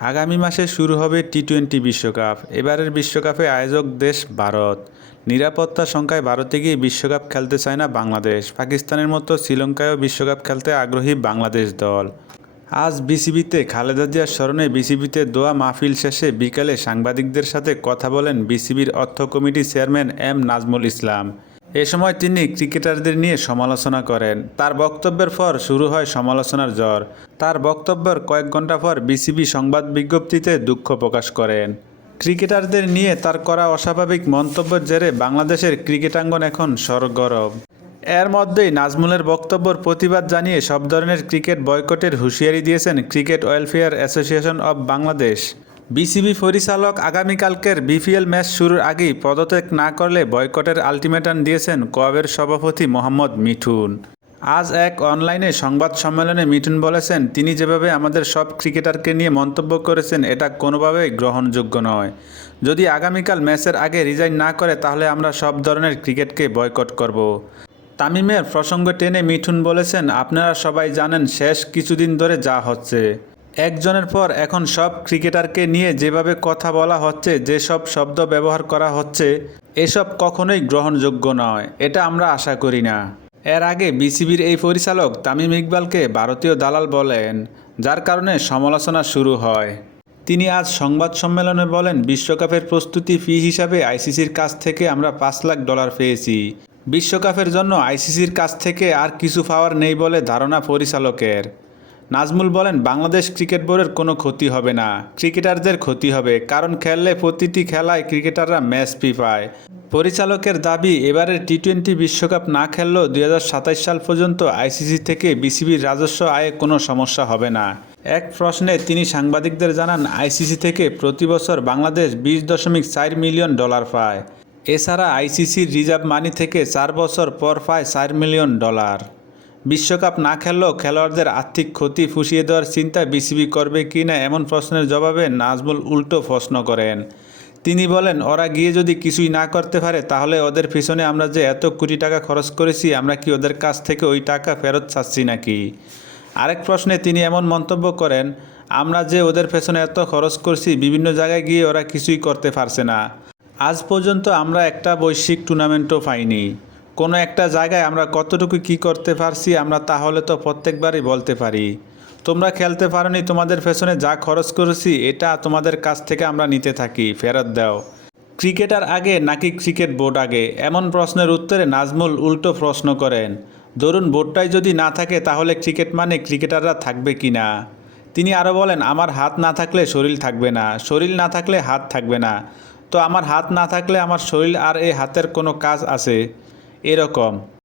আগামী মাসে শুরু হবে টি টোয়েন্টি বিশ্বকাপ। এবারের বিশ্বকাপে আয়োজক দেশ ভারত। নিরাপত্তা সংখ্যায় ভারতে গিয়ে বিশ্বকাপ খেলতে চায় না বাংলাদেশ। পাকিস্তানের মতো শ্রীলঙ্কায়ও বিশ্বকাপ খেলতে আগ্রহী বাংলাদেশ দল। আজ বিসিবিতে খালেদা জিয়ার স্মরণে বিসিবিতে দোয়া মাহফিল শেষে বিকালে সাংবাদিকদের সাথে কথা বলেন বিসিবির অর্থ কমিটির চেয়ারম্যান এম নাজমুল ইসলাম। এ সময় তিনি ক্রিকেটারদের নিয়ে সমালোচনা করেন। তার বক্তব্যের পর শুরু হয় সমালোচনার জ্বর। তার বক্তব্যের কয়েক ঘণ্টা পর বিসিবি সংবাদ বিজ্ঞপ্তিতে দুঃখ প্রকাশ করেন। ক্রিকেটারদের নিয়ে তার করা অস্বাভাবিক মন্তব্যের জেরে বাংলাদেশের ক্রিকেটাঙ্গন এখন সরগরম। এর মধ্যেই নাজমুলের বক্তব্যর প্রতিবাদ জানিয়ে সব ধরনের ক্রিকেট বয়কটের হুঁশিয়ারি দিয়েছেন cricket welfare association of Bangladesh. BCB পরিচালক আগামীকালকের বিপিএল ম্যাচ শুরুর আগেই পদত্যাগ না করলে বয়কটের আলটিমেটাম দিয়েছেন কোয়াবের সভাপতি মোহাম্মদ মিঠুন। আজ এক অনলাইনে সংবাদ সম্মেলনে মিঠুন বলেছেন, তিনি যেভাবে আমাদের সব ক্রিকেটারকে নিয়ে মন্তব্য করেছেন, এটা কোনোভাবেই গ্রহণযোগ্য নয়। যদি আগামীকাল ম্যাচের আগে রিজাইন না করে, তাহলে আমরা সব ধরনের ক্রিকেটকে বয়কট করব। তামিমের প্রসঙ্গ টেনে মিঠুন বলেছেন, আপনারা সবাই জানেন, শেষ কিছুদিন ধরে যা হচ্ছে। একজনের পর এখন সব ক্রিকেটারকে নিয়ে যেভাবে কথা বলা হচ্ছে, যেসব শব্দ ব্যবহার করা হচ্ছে, এসব কখনোই গ্রহণযোগ্য নয়। এটা আমরা আশা করি না। এর আগে বিসিবির এই পরিচালক তামিম ইকবালকে ভারতীয় দালাল বলেন, যার কারণে সমালোচনা শুরু হয়। তিনি আজ সংবাদ সম্মেলনে বলেন, বিশ্বকাপের প্রস্তুতি ফি হিসাবে আইসিসির কাছ থেকে আমরা পাঁচ লাখ ডলার পেয়েছি। বিশ্বকাপের জন্য আইসিসির কাছ থেকে আর কিছু পাওয়ার নেই বলে ধারণা পরিচালকের। নাজমুল বলেন, বাংলাদেশ ক্রিকেট বোর্ডের কোনো ক্ষতি হবে না। ক্রিকেটারদের ক্ষতি হবে, কারণ খেললে প্রতিটি খেলায় ক্রিকেটাররা ম্যাচ ফি পায়। পরিচালকের দাবি, এবারের টি টোয়েন্টি বিশ্বকাপ না খেললেও দু হাজার সাতাশ সাল পর্যন্ত আইসিসি থেকে বিসিবির রাজস্ব আয়ে কোনো সমস্যা হবে না। এক প্রশ্নে তিনি সাংবাদিকদের জানান আইসিসি থেকে প্রতি বছর বাংলাদেশ বিশ দশমিক চার মিলিয়ন ডলার পায়। এছাড়া আইসিসির রিজার্ভ মানি থেকে চার বছর পর পায় চার মিলিয়ন ডলার। বিশ্বকাপ না খেললেও খেলোয়াড়দের আর্থিক ক্ষতি ফুসিয়ে দেওয়ার চিন্তা বিসিবি করবে কি না এমন প্রশ্নের জবাবে নাজমুল উল্টো প্রশ্ন করেন। তিনি বলেন, ওরা গিয়ে যদি কিছুই না করতে পারে, তাহলে ওদের পিছনে আমরা যে এত কোটি টাকা খরচ করেছি, আমরা কি ওদের কাছ থেকে ওই টাকা ফেরত চাচ্ছি নাকি? আরেক প্রশ্নে তিনি এমন মন্তব্য করেন, আমরা যে ওদের পেছনে এত খরচ করছি, বিভিন্ন জায়গায় গিয়ে ওরা কিছুই করতে পারছে না। আজ পর্যন্ত আমরা একটা বৈশ্বিক টুর্নামেন্টও পাইনি। কোনো একটা জায়গায় আমরা কতটুকু কি করতে পারছি, আমরা তাহলে তো প্রত্যেকবারই বলতে পারি। তোমরা খেলতে পারোনি, তোমাদের পেছনে যা খরচ করেছি, এটা তোমাদের কাছ থেকে আমরা নিতে থাকি, ফেরত দাও। ক্রিকেটার আগে নাকি ক্রিকেট বোর্ড আগে? এমন প্রশ্নের উত্তরে নাজমুল উল্টো প্রশ্ন করেন। ধরুন বোর্ডটাই যদি না থাকে, তাহলে ক্রিকেট মানে ক্রিকেটাররা থাকবে কি না? তিনি আরও বলেন, আমার হাত না থাকলে শরীর থাকবে না। শরীর না থাকলে হাত থাকবে না। তো আমার হাত না থাকলে আমার শরীর আর এই হাতের কোনো কাজ আছে? এরকম।